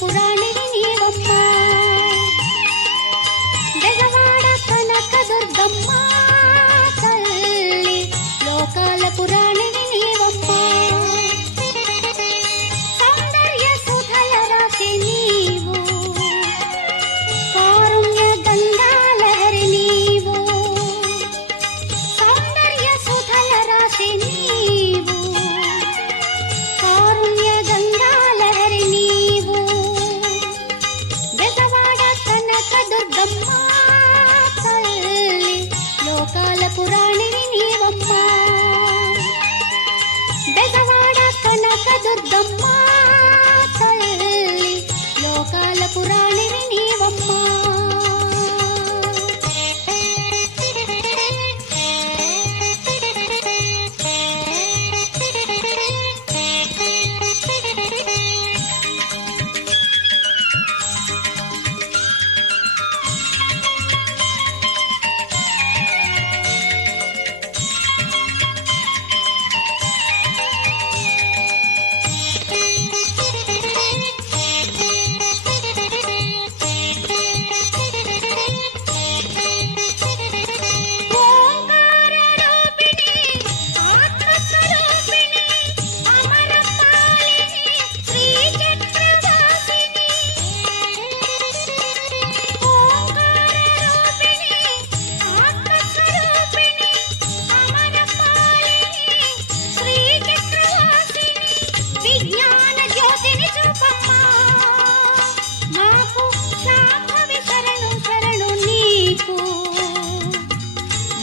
పురాణివి నీవమ్మ. బెజవాడ కనక దుర్గమ్మ తల్లి లోకాల పురాణివి నీవమ్మ. సౌందర్య సుధల రాశి నీవు, కారుణ్య గంగాలహరి నీవు. సౌందర్య సుధల రాశి నీవు, కారుణ్య గంగాలహరి నీవు. బెజవాడ కనక దుర్గమ్మ తల్లి లోకాల పురాణివి నీవమ్మ. బెజవాడ కనక దుర్గమ్మ తల్లి లోకాల పురాణివి నీవమ్మ.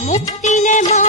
ముక్తినే మా